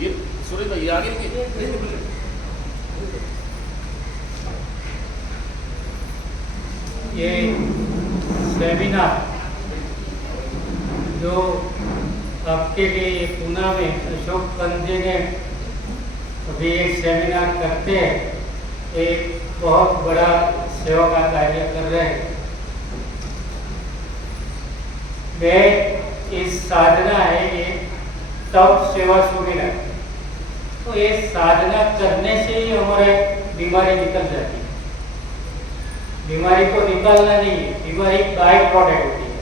ये सूरज भाई आगे ये सेमिनार जो आपके लिए पूना में अशोक पंत जी ने अभी एक सेमिनार करते हैं, एक बहुत बड़ा सेवा का कार्य कर रहे हैं। मैं इस साधना है ये तप सेवा सुविधा, तो ये साधना करने से ही हमारे बीमारी निकल जाती है। बीमारी को निकालना नहीं है, बीमारी बाय प्रोडक्ट होती है,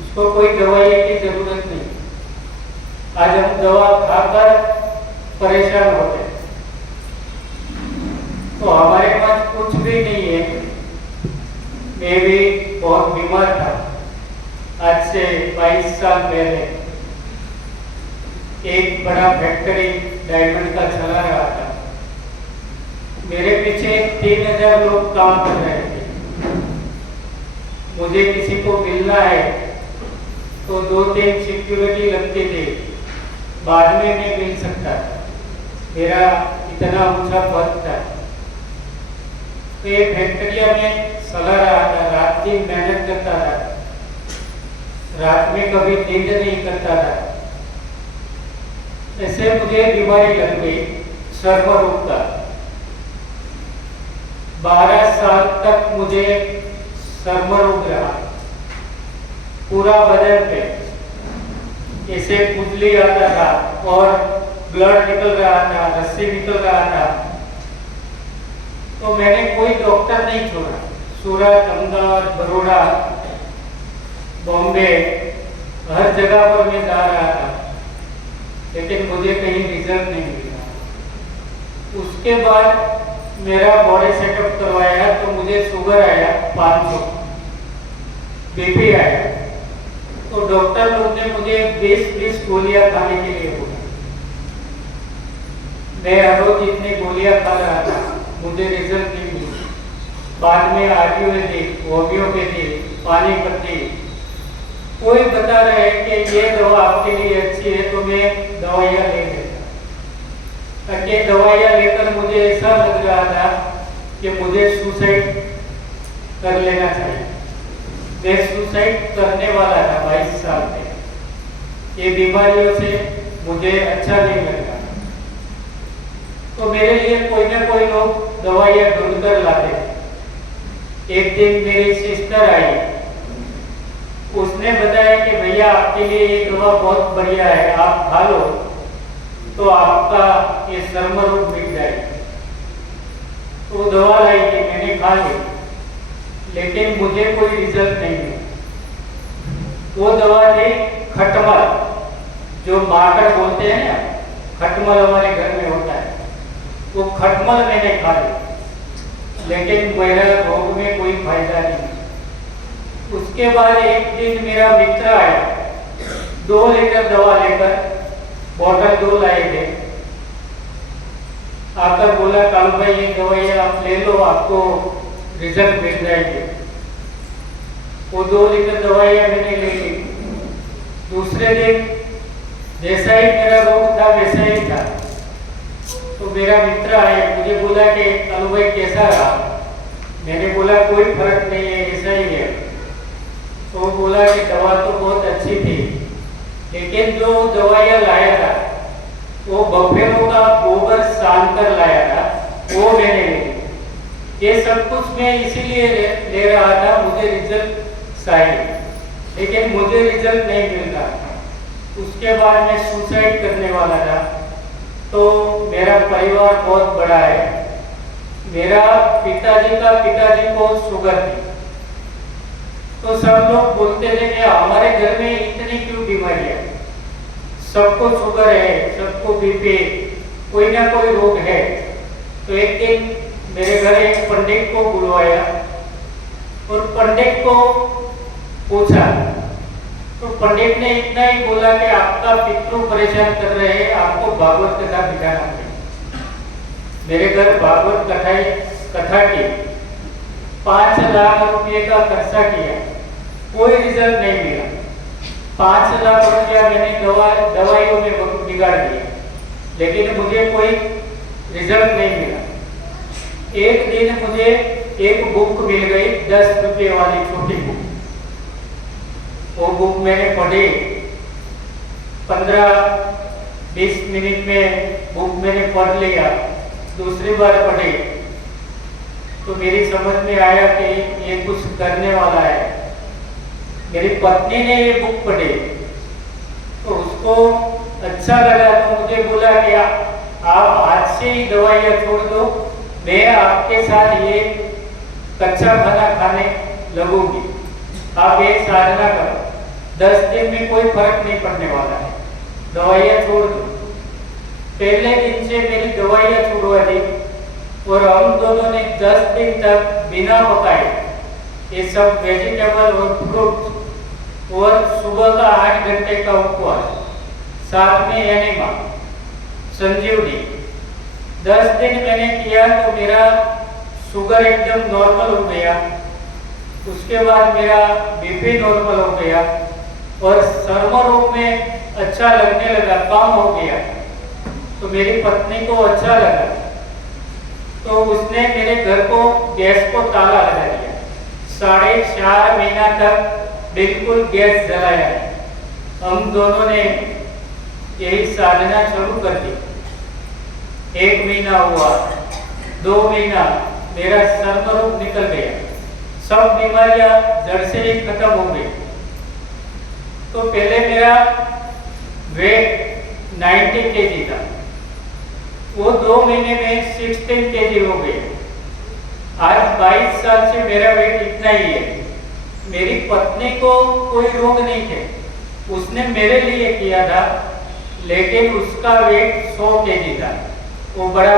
उसको कोई दवाई की जरूरत नहीं। आज हम दवा खाकर परेशान होते हैं, तो हमारे पास कुछ भी नहीं है। मैं भी बहुत बीमार था, आज से 22 साल पहले एक बड़ा फैक्ट्री डायमंड का चला रहा था। मेरे पीछे 3000 लोग काम कर रहे थे। मुझे किसी को मिलना है तो 2-3 सिक्योरिटी लगती थी, बाद में मैं मिल सकता था, मेरा इतना ऊंचा पद था। तो ये फैक्ट्रिया में चला रहा था, रात दिन मेहनत करता था, रात में कभी नींद नहीं करता था। ऐसे मुझे बीमारी लग गई सर्वरोग का। 12 साल तक मुझे सर्वरोग रहा, पूरा बदन पे ऐसे खुजली आता था और ब्लड निकल रहा था, रस्सी निकल रहा था। तो मैंने कोई डॉक्टर नहीं छोड़ा, सूरत, अहमदाबाद, बड़ौदा, बॉम्बे, हर जगह पर मैं जा रहा था, लेकिन मुझे कहीं रिजल्ट नहीं मिला। उसके बाद मेरा बॉडी सेटअप करवाया तो मुझे शुगर आया 500, बीपी आया। तो डॉक्टर लोग ने मुझे 20 गोलियां खाने के लिए बोला। मैं हर रोज इतनी गोलियां खा रहा था, मुझे रिजल्ट नहीं मिला। बाद में आयुर्वेदिक, होम्योपैथिक, पानीपति, कोई बता रहे हैं कि ये दवा आपके लिए अच्छी है, तो मैं दवाइयाँ ले लेता। ये दवाइयाँ लेकर मुझे ऐसा लग रहा था कि मुझे सुसाइड कर लेना चाहिए। मैं सुसाइड करने वाला था 22 साल में। ये बीमारियों से मुझे अच्छा नहीं लगा, तो मेरे लिए कोई ना कोई लोग दवाइयाँ ढूंढ कर लाते थे। एक दिन मेरी सिस्टर आई, उसने बताया कि भैया आपके लिए ये दवा बहुत बढ़िया है, आप खा लो तो आपका ये सर्वरोग मिट जाएगा। तो दवा लाई थी, मैंने खा ली, लेकिन मुझे कोई रिजल्ट नहीं मिला। वो दवा थी खटमल, जो माकड़ बोलते हैं ना, खटमल हमारे घर में होता है, वो खटमल मैंने खा ली, लेकिन मेरा रोग में कोई फायदा नहीं। उसके बाद एक दिन मेरा मित्र आया, 2 लीटर दवा लेकर, बोतल 2 लाए थे, आकर बोला कालू भाई ये दवाई आप ले लो, आपको रिजल्ट मिल जाएंगे। वो 2 लीटर दवाइयाँ मैंने ले ली। दूसरे दिन जैसा ही मेरा रोग था वैसा ही था। तो मेरा मित्र आया, मुझे बोला कि कालू भाई कैसा रहा? मैंने बोला कोई फर्क नहीं है, ऐसा ही है। तो बोला कि दवा तो बहुत अच्छी थी, लेकिन जो दवाइयाँ लाया था वो बफेलों का गोबर सान कर लाया था, वो मैंने ली। ये सब कुछ मैं इसीलिए ले रहा था, मुझे रिजल्ट चाहिए, लेकिन मुझे रिजल्ट नहीं मिल रहा। उसके बाद मैं सुसाइड करने वाला था। तो मेरा परिवार बहुत बड़ा है। मेरा पिताजी को शुगर थी, तो सब लोग बोलते थे कि हमारे घर में इतनी क्यों बीमारियां, सबको शुगर है, सबको बीपी, कोई ना कोई रोग है। तो एक दिन मेरे घर एक पंडित को बुलवाया और पंडित को पूछा, तो पंडित ने इतना ही बोला कि आपका पितृ परेशान कर रहे हैं, आपको भागवत कथा बिठाना पड़ेगा। मेरे घर भागवत कथा की 5 लाख रुपये का खर्चा किया, कोई रिजल्ट नहीं मिला। 5 लाख रुपया मैंने दवाइयों में बिगाड़ दिया, लेकिन मुझे कोई रिजल्ट नहीं मिला। एक दिन मुझे एक बुक मिल गई, 10 रुपये वाली छोटी बुक। वो बुक मैंने पढ़ी, 15-20 मिनट में बुक मैंने पढ़ लिया। दूसरी बार पढ़ी तो मेरी समझ में आया कि ये कुछ करने वाला है। मेरी पत्नी ने ये बुक पढ़ी तो उसको अच्छा लगा, तो मुझे बोला कि आप आज से ही दवाइयाँ छोड़ दो, मैं आपके साथ ये कच्चा खाना खाने लगूंगी, आप ये साधना करो, 10 दिन में कोई फर्क नहीं पड़ने वाला है, दवाइयाँ छोड़ दो। पहले दिन से मेरी दवाइयाँ छुड़वा दी और हम दोनों ने 10 दिन तक बिना पकाए ये सब वेजिटेबल और फ्रूट और सुबह का 8 घंटे का उपवास, साथ में एनिमा, संजीवनी 10 दिन मैंने किया तो मेरा शुगर एकदम नॉर्मल हो गया। उसके बाद मेरा बीपी नॉर्मल हो गया और चर्म रोग में अच्छा लगने लगा, कम हो गया। तो मेरी पत्नी को अच्छा लगा तो उसने मेरे घर को गैस को ताला लगा दिया। 4.5 महीना तक बिल्कुल गैस जलाया। हम दोनों ने यही साधना शुरू कर दी। 1 महीना हुआ, 2 महीना, मेरा चर्म रोग निकल गया, सब बीमारियां जड़ से ही खत्म हो गई। तो पहले मेरा वेट 90 kg था, वो 2 महीने में 16 kg हो गए। आज 22 साल से मेरा वेट इतना ही है। मेरी पत्नी को कोई रोग नहीं थे, उसने मेरे लिए किया था, लेकिन उसका वेट 100 kg था, वो बड़ा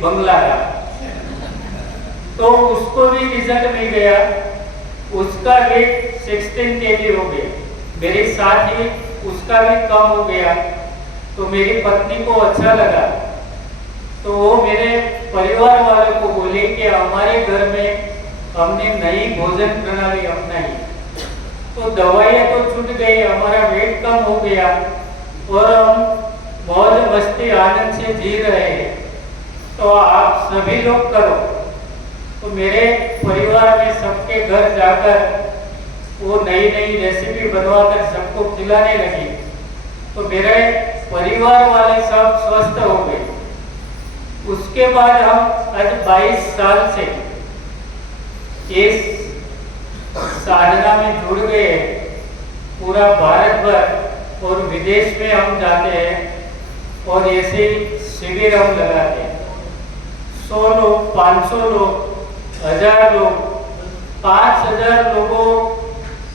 बंगला था, तो उसको भी रिजल्ट मिल गया, उसका वेट 16 kg हो गया। मेरे साथ ही उसका भी कम हो गया। तो मेरी पत्नी को अच्छा लगा तो वो मेरे परिवार वालों को बोले कि हमारे घर में हमने नई भोजन प्रणाली अपनाई, तो दवाइयाँ तो छूट गई, हमारा वेट कम हो गया और हम मौज मस्ती आनंद से जी रहे हैं, तो आप सभी लोग करो। तो मेरे परिवार में सबके घर जाकर वो नई नई रेसिपी बनवाकर सबको खिलाने लगी। तो मेरे परिवार वाले सब स्वस्थ हो गए। उसके बाद हम आज 22 साल से इस साधना में जुड़ गए। पूरा भारत भर और विदेश में हम जाते हैं और ऐसे शिविर हम लगाते हैं। 100 लोग, 500 लोग, 1000 लोग, 5000 लोगों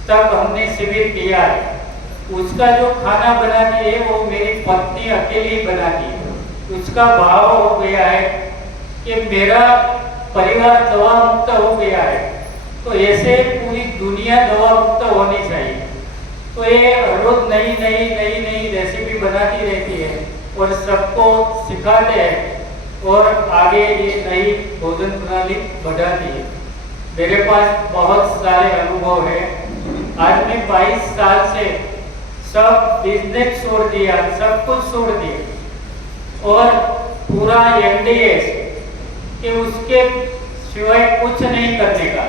तक हमने शिविर किया है। उसका जो खाना बनाती है वो मेरी पत्नी अकेली बनाती है। उसका भाव हो गया है कि मेरा परिवार दवा मुक्त हो गया है, तो ऐसे पूरी दुनिया दवा मुक्त होनी चाहिए। तो ये हर रोज नई नई नई नई रेसिपी बनाती रहती है और सबको सिखाते हैं और आगे ये नई भोजन प्रणाली बढ़ाती है। मेरे पास बहुत सारे अनुभव है। आज मैं 22 साल से सब बिजनेस छोड़ दिया, सब कुछ छोड़ दिया और पूरा एनडीएस कि उसके सिवाय कुछ नहीं करने का।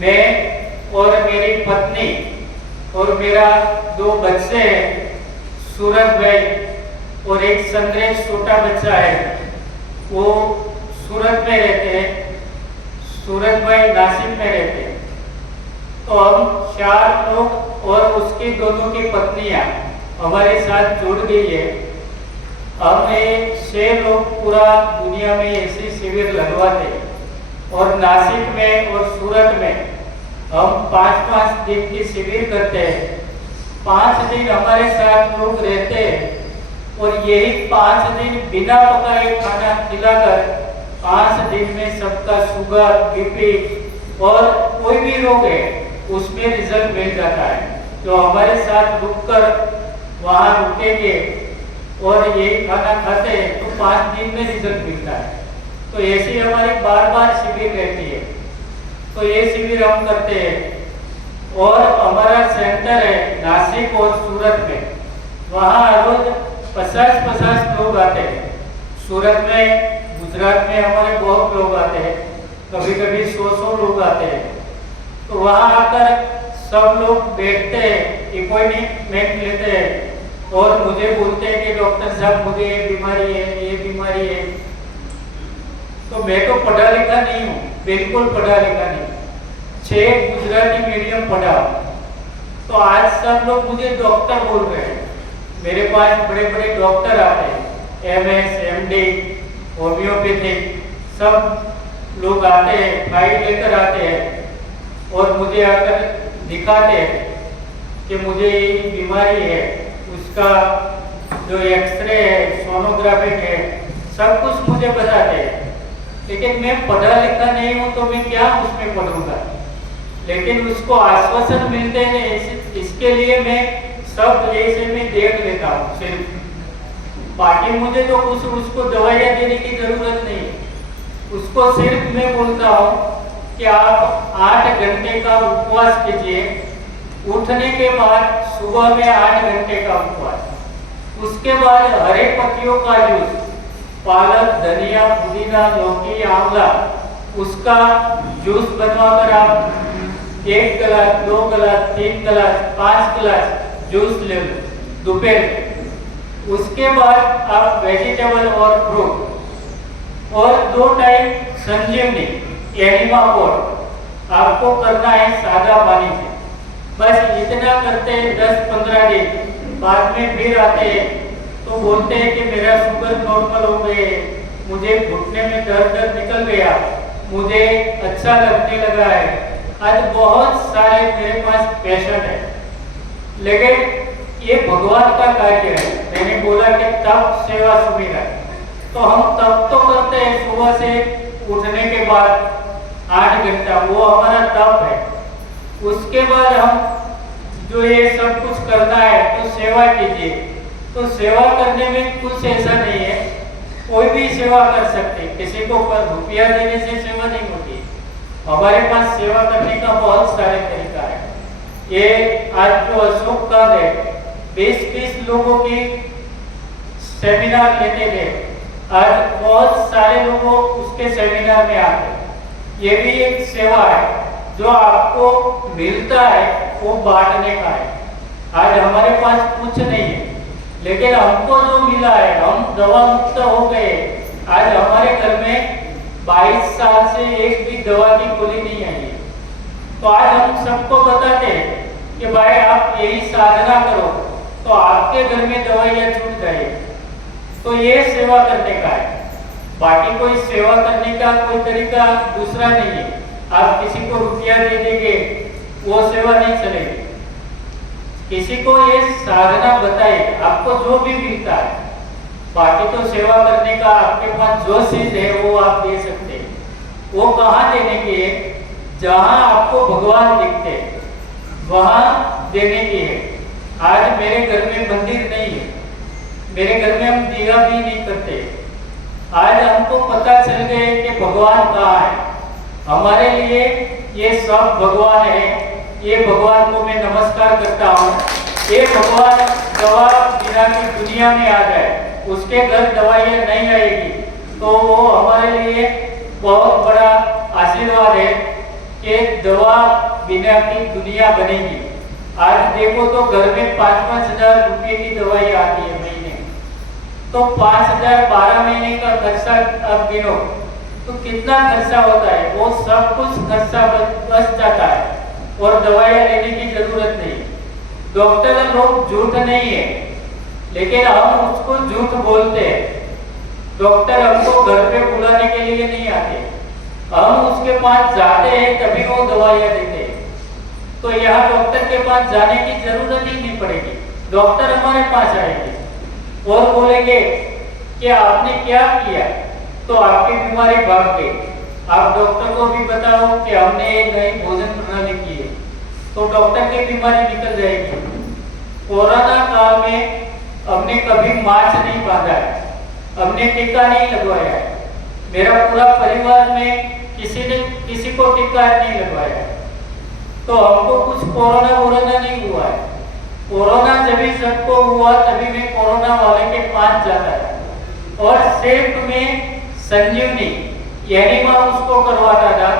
मैं और मेरी पत्नी और मेरा 2 बच्चे हैं, सूरज भाई और एक संदेश छोटा बच्चा है, वो सूरत में रहते हैं, सूरज भाई नासिक में रहते हैं। तो हम 4 लोग और उसकी दोनों की पत्नियां हमारे साथ जुड़ गई है। हमें 6 लोग पूरा दुनिया में ऐसे शिविर लगवाते हैं और नासिक में और सूरत में हम 5-5 दिन की शिविर करते हैं। 5 दिन हमारे साथ लोग रहते हैं और यही 5 दिन बिना पकाए खाना खिलाकर 5 दिन में सबका शुगर, बीपी और कोई भी रोग है उसमें रिजल्ट मिल जाता है। तो हमारे साथ रुककर वहाँ रुकेंगे और यही खाना खाते हैं तो 5 दिन में रिजल्ट मिलता है। तो ऐसी हमारी बार बार शिविर रहती है। तो ये शिविर हम करते हैं और हमारा सेंटर है नासिक और सूरत में, वहाँ रोज 50-50 लोग आते हैं। सूरत में, गुजरात में हमारे बहुत लोग आते हैं, कभी कभी 100 लोग आते हैं। तो वहाँ आकर सब लोग बैठते हैं, अपॉइंटमेंट लेते हैं और मुझे बोलते हैं कि डॉक्टर साहब मुझे ये बीमारी है, ये बीमारी है। तो मैं तो पढ़ा लिखा नहीं हूँ, बिल्कुल पढ़ा लिखा नहीं, 6 गुजराती मीडियम पढ़ा। तो आज सब लोग मुझे डॉक्टर बोल रहे हैं। मेरे पास बड़े बड़े डॉक्टर आते हैं, MS, MD, होम्योपैथिक, सब लोग आते हैं, फाइल लेकर आते हैं और मुझे आकर दिखाते हैं कि मुझे ये बीमारी है, उसका जो एक्सरे है, सोनोग्राफी है, सब कुछ मुझे बताते हैं। लेकिन मैं पढ़ा लिखा नहीं हूँ तो मैं क्या उसमें पढ़ूंगा, लेकिन उसको आश्वासन मिलते हैं, इसके लिए मैं सब ऐसे में देख लेता हूँ सिर्फ। बाकी मुझे तो कुछ उसको दवाइयाँ देने की जरूरत नहीं है। उसको सिर्फ मैं बोलता हूँ कि आप 8 घंटे का उपवास कीजिए, उठने के बाद सुबह में 8 घंटे का उपवास, उसके बाद हरे पत्तियों का जूस, पालक, धनिया, पुदीना, लौकी, आंवला, उसका जूस बनवाकर आप 1 गिलास, 2 गिलास, 3 गिलास, 5 गिलास जूस ले लो दोपहर में। उसके बाद आप वेजिटेबल और फ्रूट और 2 टाइम संजीवनी एनिमा पोट आपको करना है सादा पानी से। बस इतना करते हैं 10-15 दिन, बाद में फिर आते हैं तो बोलते हैं कि मेरा शुगर नॉर्मल हो गए, मुझे घुटने में दर्द निकल गया, मुझे अच्छा लगने लगा है। आज बहुत सारे मेरे पास पेशेंट है, लेकिन ये भगवान का कार्य है। मैंने बोला कि तप, सेवा, सुविधा, तो हम तप तो करते हैं सुबह से उठने के बाद 8 घंटा, वो हमारा तप है। उसके बाद हम जो ये सब कुछ करना है तो सेवा कीजिए। तो सेवा करने में कुछ ऐसा नहीं है, कोई भी सेवा कर सकते, किसी को रुपया देने से सेवा नहीं होती। हमारे पास सेवा करने का बहुत सारे तरीका है। ये आज जो अशोक का है, 20-20 लोगों की सेमिनार लेते थे, आज बहुत सारे लोगों उसके सेमिनार में आते। ये भी एक सेवा है, जो आपको मिलता है वो बांटने का है। आज हमारे पास कुछ नहीं है, लेकिन हमको जो मिला है, हम दवा मुक्त हो गए। आज हमारे घर में 22 साल से एक भी दवा की गोली नहीं आई है। तो आज हम सबको बताते हैं कि भाई आप यही साधना करो तो आपके घर में दवाइयाँ छूट जाएगी। तो ये सेवा करने का है, बाकी कोई सेवा करने का कोई तरीका दूसरा नहीं है। आप किसी को रुपया दे देंगे वो सेवा नहीं चलेगी। किसी को ये साधना बताए, आपको जो भी मिलता है, बाकी तो सेवा करने का आपके पास जो चीज है वो आप दे सकते हैं। वो कहाँ देने की है? जहाँ आपको भगवान दिखते वहाँ देने की है। आज मेरे घर में मंदिर नहीं है, मेरे घर में हम दिया भी नहीं करते। आज हमको पता चल गए कि भगवान कहाँ है। हमारे लिए ये सब भगवान है। ये भगवान को मैं नमस्कार करता हूँ। ये भगवान दवा बिना की दुनिया में आ जाए, उसके घर दवाइयाँ नहीं आएगी, तो वो हमारे लिए बहुत बड़ा आशीर्वाद है कि दवा बिना की दुनिया बनेगी। आज देखो तो घर में 5-5 हजार रुपये की दवाई आती है महीने, तो 5,000 12 महीने का खर्चा अब गिनो तो कितना खर्चा होता है। वो सब कुछ खर्चा बच जाता है और दवाइयाँ लेने की जरूरत नहीं। डॉक्टर लोग झूठ नहीं है, लेकिन हम उसको झूठ बोलते हैं। डॉक्टर हमको घर पे बुलाने के लिए नहीं आते, हम उसके पास जाते हैं तभी वो दवाइयाँ देते हैं। तो यहाँ डॉक्टर के पास जाने की जरूरत ही नहीं पड़ेगी। डॉक्टर हमारे पास आएंगे और बोलेंगे कि आपने क्या किया, तो आपकी बीमारी भाग गई। आप डॉक्टर को भी बताओ कि हमने एक नई भोजन प्रणाली की है, तो डॉक्टर की बीमारी निकल जाएगी। कोरोना काल में हमने कभी मास्क नहीं बांधा है, हमने टीका नहीं लगवाया है। मेरा पूरा परिवार में किसी ने किसी को टीका नहीं लगवाया है। तो हमको कुछ कोरोना नहीं हुआ है। कोरोना जब भी सबको हुआ तभी में कोरोना वाले के पास जाता है और सिर्फ में संजीवनी यानी मैं उसको करवाता था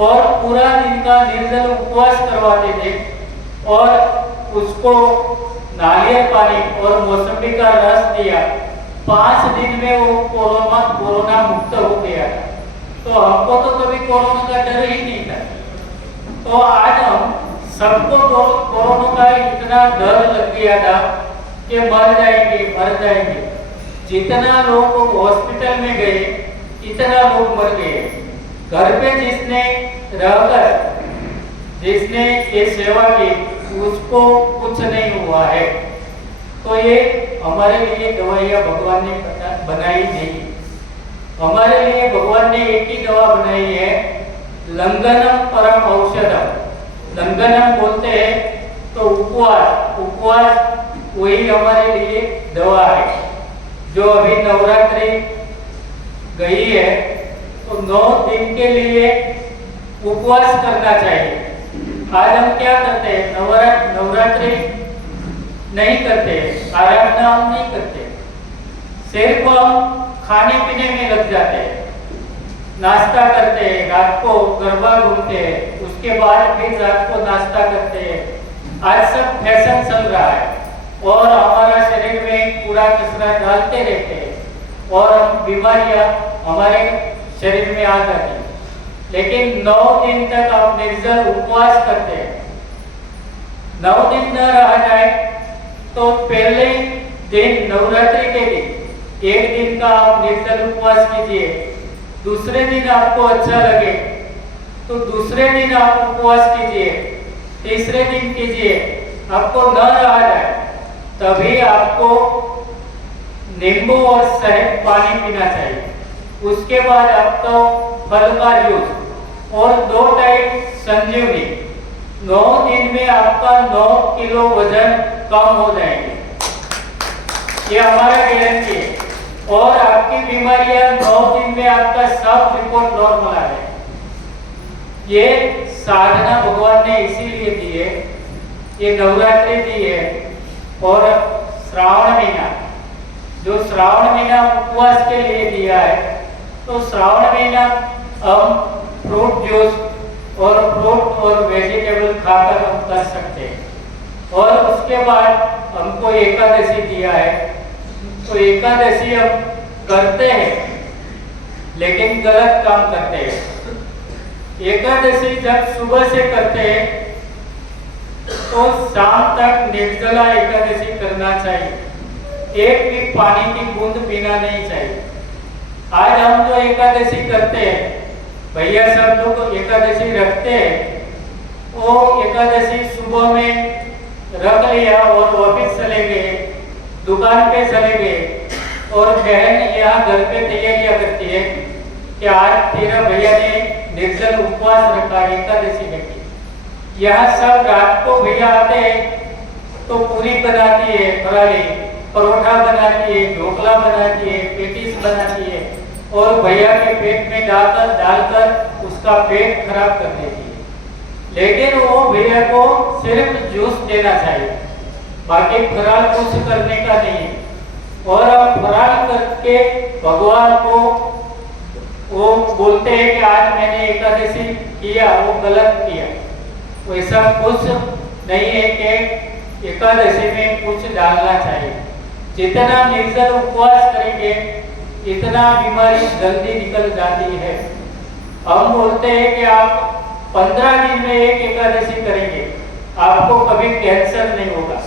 और पूरा दिन का निर्जल उपवास करवाते थे और उसको नारियल पानी और मौसमी का रस दिया। 5 दिन में वो कोरोना मुक्त हो गया था। तो हमको तो कभी कोरोना का डर ही नहीं था। तो आज हम सबको कोरोना का इतना डर लग गया था कि मर जाएंगे। जितना लोग हॉस्पिटल में गए इतना लोग मर गए। घर पे जिसने ये सेवा की उसको कुछ नहीं हुआ है। तो ये हमारे लिए दवाइयाँ भगवान ने बनाई नहीं। हमारे लिए भगवान ने एक ही दवा बनाई है, लंघनम परम औषधम। लंघनम बोलते हैं तो उपवास वही हमारे लिए दवा है। जो अभी नवरात्रि गई है तो 9 दिन के लिए उपवास करना चाहिए। आज हम क्या करते हैं, नवरात्रि नहीं करते, आराधना हम नहीं करते, सिर्फ हम खाने पीने में लग जाते हैं, नाश्ता करते हैं, रात को गरबा घूमते हैं, उसके बाद फिर रात को नाश्ता करते हैं। आज सब फैशन चल रहा है और हमारा शरीर में कूड़ा कचरा डालते रहते हैं और बीमारियां हमारे शरीर में आ जाती हैं। लेकिन 9 दिन तक आप निर्जल उपवास करते हैं। 9 दिन न रहा जाए तो पहले दिन नवरात्रि के दिन 1 दिन का आप निर्जल उपवास कीजिए। दूसरे दिन आपको अच्छा लगे तो दूसरे दिन आप उपवास कीजिए। तीसरे दिन कीजिए। आपको न रहा जाए तभी आपको नींबू और शहद पानी पीना चाहिए। उसके बाद आपको फल का जूस और 2 टाइम संजीवनी। 9 दिन में आपका 9 किलो वजन कम हो जाएंगे, ये हमारा गारंटी है। और आपकी बीमारियां 9 दिन में आपका सब रिपोर्ट नॉर्मल आ जाए। ये साधना भगवान ने इसीलिए दी है, ये नवरात्रि दी है। और श्रावण महीना, जो श्रावण महीना उपवास के लिए दिया है, तो श्रावण महीना हम फ्रूट जूस और फ्रूट और वेजिटेबल खाकर हम कर सकते हैं। और उसके बाद हमको एकादशी दिया है, तो एकादशी हम करते हैं लेकिन गलत काम करते हैं। एकादशी जब सुबह से करते हैं तो शाम तक निर्जला एकादशी करना चाहिए। एक भी पानी की बूंद पीना नहीं चाहिए। आज हम जो एकादशी करते हैं, भैया सब लोग एकादशी रखते हैं, वो एकादशी सुबह में रख लिया और वापिस चले गए, दुकान पे चले गए और बहन यहाँ घर पे तैयारियां करती है कि आज तेरा भैया ने निर्जल उपवास रखा, एकादशी रखी। यहाँ सब रात को भैया आते हैं तो पूरी बनाती है, फराली परोठा बनाती है, ढोकला बनाती है, पेटीज बनाती है और भैया के पेट में डालकर उसका पेट खराब कर देती है। लेकिन वो भैया को सिर्फ जूस देना चाहिए, बाकी फराल कुछ करने का नहीं है। और हम फराल करके भगवान को वो बोलते हैं कि आज मैंने एकादशी किया, वो गलत किया। वैसा कुछ नहीं है कि एकादशी में कुछ डालना चाहिए। जितना निर्जल उपवास करेंगे इतना बीमारी जल्दी निकल जाती है। हम बोलते हैं कि आप 15 दिन में एक एकादशी करेंगे, आपको कभी कैंसर नहीं होगा,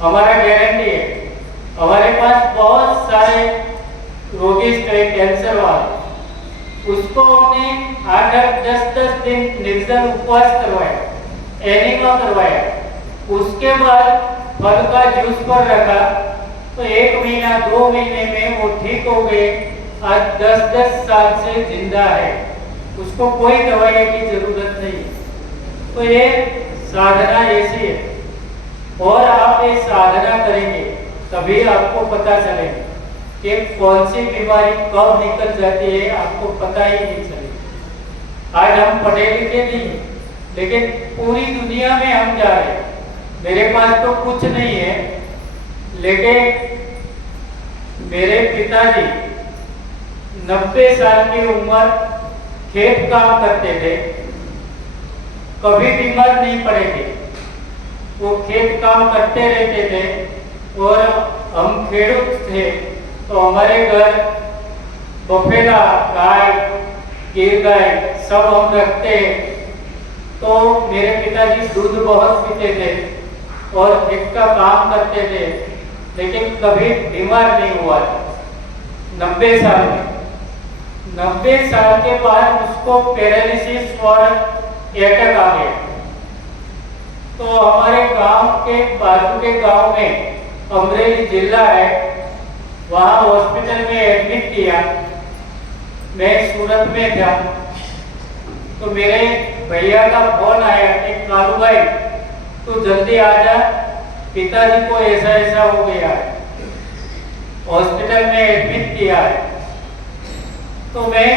हमारा गारंटी है। हमारे पास बहुत सारे रोगी थे कैंसर वाले, उसको हमने 8-10 दिन निर्जल उपवास करवाया, एनीमा करवाया, उसके बाद फल का जूस पर रखा तो 1 महीना 2 महीने में वो ठीक हो गए। आज 10-10 साल से जिंदा है, उसको कोई दवाई की जरूरत नहीं। तो ये साधना ऐसी है और आप ये साधना करेंगे तभी आपको पता चलेगा कि कौन सी बीमारी कब निकल जाती है, आपको पता ही नहीं चलेगा। आज हम पढ़े लिखे नहीं, लेकिन पूरी दुनिया में हम जा रहे हैं। मेरे पास तो कुछ नहीं है, लेकिन मेरे पिताजी 90 साल की उम्र खेत काम करते थे, कभी बीमार नहीं पड़े थे। वो खेत काम करते रहते थे और हम खेडूत थे, तो हमारे घर बफेला गाय, गिर गाय सब हम रखते हैं। तो मेरे पिताजी दूध बहुत पीते थे और खेत का काम करते थे, लेकिन कभी बीमार नहीं हुआ था। 90 साल में 90 साल के बाद उसको पैरालिसिस और अटैक आ गया। तो हमारे गांव के बाजू के गांव में अमरेली जिला है, वहाँ हॉस्पिटल में एडमिट किया। मैं सूरत में था, तो मेरे भैया का फोन आया कि कालू भाई तू जल्दी आ जा, पिताजी को ऐसा ऐसा हो गया है, हॉस्पिटल में एडमिट किया है। तो मैं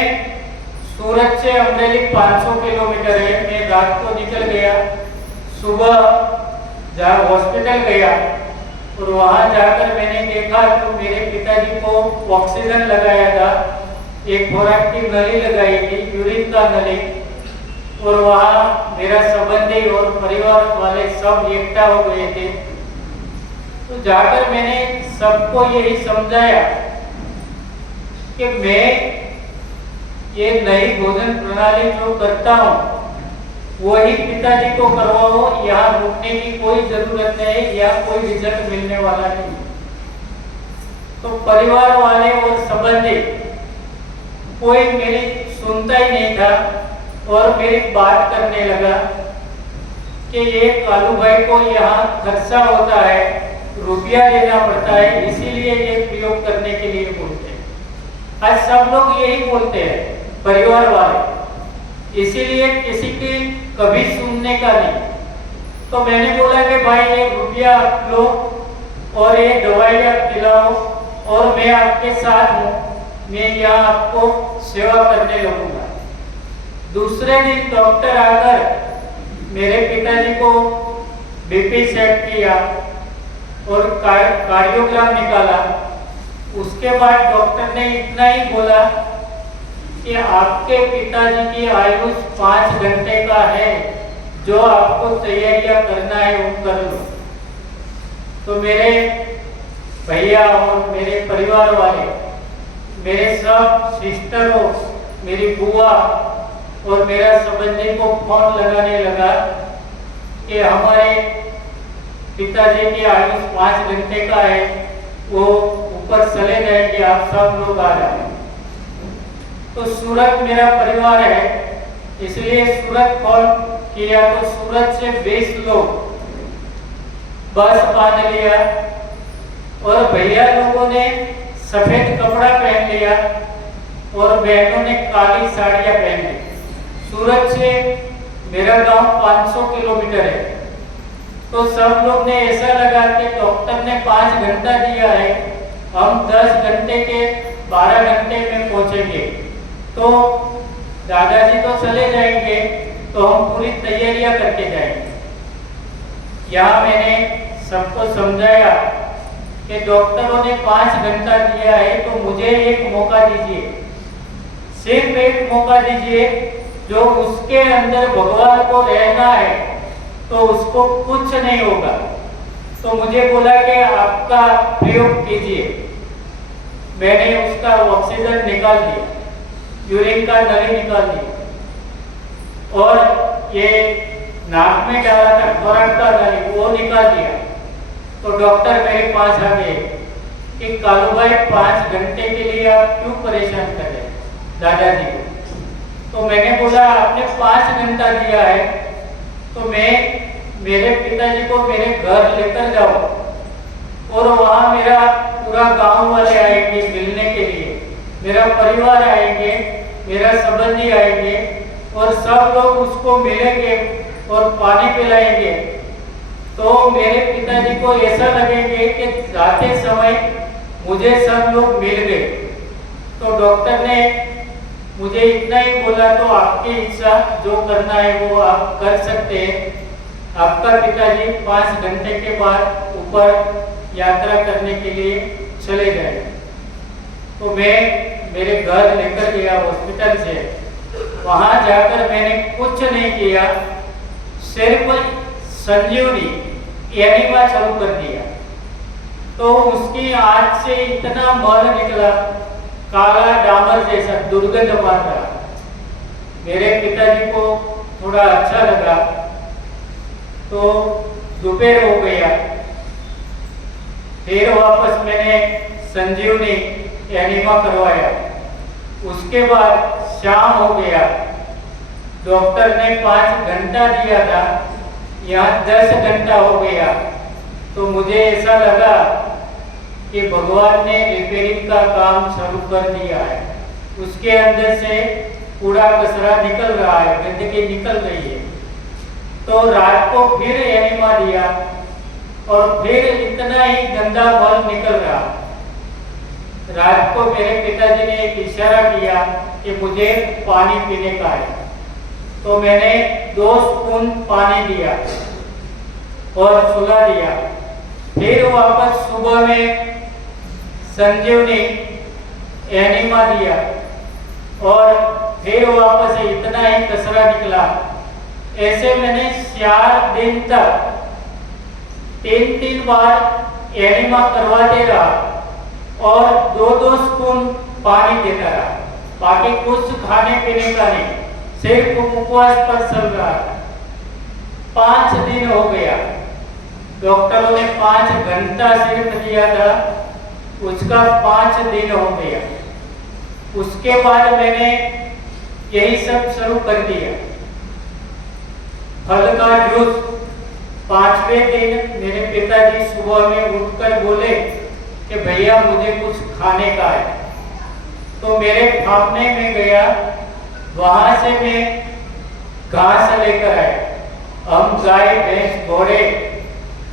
सूरत से अमरेली 500 किलोमीटर है, मैं रात को निकल गया, सुबह जहाँ हॉस्पिटल गया और वहाँ जाकर मैंने देखा तो मेरे पिताजी को ऑक्सीजन लगाया था, एक खुराक की नली लगाई थी, यूरिन का नली, और वहाँ मेरा संबंधी और परिवार वाले सब एकटा हो गए थे। तो जाकर मैंने सबको यही समझाया कि मैं ये नई भोजन प्रणाली जो करता हूँ वही पिताजी को करवाओ, यहाँ रुकने की कोई जरूरत नहीं, यहाँ कोई रिजल्ट मिलने वाला नहीं। तो परिवार वाले और संबंधी कोई मेरी सुनता ही नहीं था और मेरी बात करने लगा कि ये कालू भाई को यहाँ खर्चा होता है, रुपया देना पड़ता है, इसीलिए ये प्रयोग करने के लिए बोलते हैं। आज सब लोग यही बोलते हैं, परिवार वाले, इसीलिए किसी की कभी सुनने का नहीं। तो मैंने बोला कि भाई ये रुपया आप लो और ये दवाई आप खिलाओ और मैं आपके साथ हूँ, मैं यहाँ आपको सेवा करने लगूंगा। दूसरे दिन डॉक्टर आकर मेरे पिताजी को बीपी चेक किया और कार्डियोग्राम निकाला। उसके बाद डॉक्टर ने इतना ही बोला कि आपके पिताजी की आयु 5 घंटे का है, जो आपको तैयारियां करना है वो कर लो। तो मेरे भैया और मेरे परिवार वाले, मेरे सब सिस्टरों, मेरी बुआ और मेरा संबंधी को फोन लगाने लगा कि हमारे पिताजी की आयु 5 घंटे का है, वो ऊपर चले जाएंगे, आप सब लोग आ जाए। तो सूरत मेरा परिवार है, इसलिए सूरत कॉल किया। तो सूरत से 20 लोग बस बांध लिया और भैया लोगों ने सफेद कपड़ा पहन लिया और बहनों ने काली साड़ियां पहन ली। सूरत से मेरा गांव 500 किलोमीटर है। तो सब लोग ने ऐसा लगा कि डॉक्टर ने 5 घंटा दिया है, हम 10 घंटे के 12 घंटे में पहुंचेंगे, तो दादाजी तो चले जाएंगे, तो हम पूरी तैयारियां करके जाएंगे। यहाँ मैंने सबको समझाया कि डॉक्टरों ने 5 घंटा दिया है, तो मुझे एक मौका दीजिए, सिर्फ एक मौका दीजिए। जो उसके अंदर भगवान को रहना है तो उसको कुछ नहीं होगा। तो मुझे बोला कि आपका प्रयोग कीजिए। मैंने उसका ऑक्सीजन निकाल दिया, यूरिन का नली निकाल दिया और ये नाक में डाला था खुराक का नली, वो निकाल दिया। तो डॉक्टर मेरे पास आ गए कि कालू भाई 5 घंटे के लिए आप क्यों परेशान कर रहे हैं दादाजी को। तो मैंने बोला आपने 5 घंटा दिया है, तो मैं मेरे पिताजी को मेरे घर लेकर जाऊं और वहाँ मेरा पूरा गांव वाले आएंगे मिलने के लिए, मेरा परिवार आएंगे, मेरा संबंधी आएंगे और सब लोग उसको मिलेंगे और पानी पिलाएंगे। तो मेरे पिताजी को ऐसा लगेंगे कि जाते समय मुझे सब लोग मिल गए। तो डॉक्टर ने मुझे इतना ही बोला, तो आपकी इच्छा, जो करना है वो आप कर सकते हैं। आपका पिताजी 5 घंटे के बाद ऊपर यात्रा करने के लिए चले गए। तो मैं मेरे घर लेकर गया हॉस्पिटल से। वहां जाकर मैंने कुछ नहीं किया, सिर्फ संजीवनी एनिमा चालू कर दिया। तो उसकी आंख से इतना मल निकला, काला डामर जैसा दुर्गंध मार रहा। मेरे पिताजी को थोड़ा अच्छा लगा, तो दोपहर हो गया। फिर वापस मैंने संजीवनी एनिमा करवाया। उसके बाद शाम हो गया। डॉक्टर ने 5 घंटा दिया था, यहाँ 10 घंटा हो गया। तो मुझे ऐसा लगा कि भगवान ने रिपेयरिंग का काम शुरू कर दिया है। उसके अंदर से कूड़ा कचरा निकल रहा है, गंदगी निकल रही है। तो रात को फिर एनिमा दिया और फिर इतना ही गंदा मल निकल रहा। रात को मेरे पिताजी ने एक इशारा किया कि मुझे पानी पीने का है। तो मैंने 2 स्पून पानी दिया और सुला दिया। फिर वापस सुबह में संजीवनी एनिमा दिया और फिर वापस इतना ही कचरा निकला। ऐसे मैंने 4 दिन तक 3-3 बार एनिमा करवाते रहा और 2-2 स्पून पानी देता रहा। बाकी कुछ खाने पीने का नहीं, सिर्फ उपवास पर चल रहा था। 5 दिन हो गया। डॉक्टरों ने 5 घंटा सिर्फ दिया था, उसका 5 दिन हो गया। उसके बाद मैंने यही सब शुरू कर दिया। फल का जूस। 5वें दिन मेरे पिताजी सुबह में उठकर बोले कि भैया मुझे कुछ खाने का है। तो मेरे फार्मे में गया, वहां से मैं घास लेकर आया। हम गाय भैंस घोड़े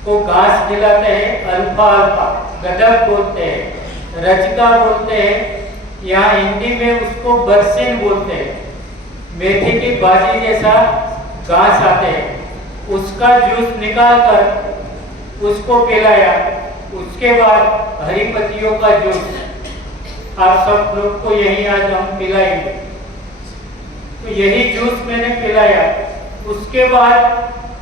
को घास खिलाते हैं, अल्फा अल्फा गदब बोलते हैं, रजका बोलते हैं, यहाँ हिंदी में उसको बरसीन बोलते हैं। मेथी की भाजी जैसा घास आते हैं, उसका जूस निकाल कर उसको पिलाया। उसके बाद हरी पत्तियों का जूस आप सब लोग को यही आज हम पिलाएंगे। तो यही जूस मैंने पिलाया। उसके बाद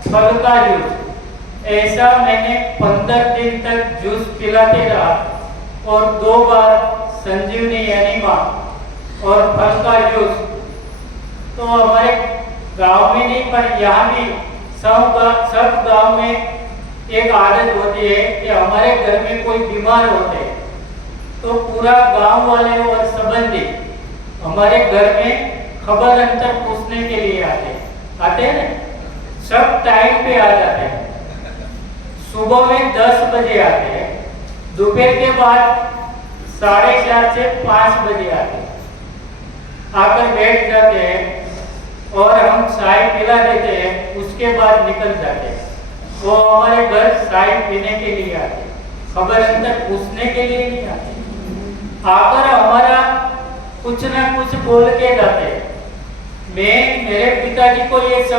फल का जूस। ऐसा मैंने 15 दिन तक जूस पिलाते रहा और 2 बार संजीवनी एनिमा और फल का जूस। तो हमारे गांव में नहीं पर यहाँ भी सब गांव में एक आदत होती है कि हमारे घर में कोई बीमार होते हैं तो पूरा गांव वाले और संबंधी हमारे घर में खबर अंतर पूछने के लिए आते हैं ना। सब टाइम पे आ जाते हैं। सुबह में 10 बजे आते हैं, दोपहर के बाद 4:30 से 5 बजे आते हैं। आकर बैठ जाते हैं और हम चाय पिला देते हैं, उसके बाद निकल जाते हैं। वो हमारे घर चाय पीने के लिए आते हैं, खबर अंतर पूछने के लिए नहीं आते। आकर हमारा कुछ ना कुछ बोल के जाते हैं। मैं मेरे पिताजी को ये सब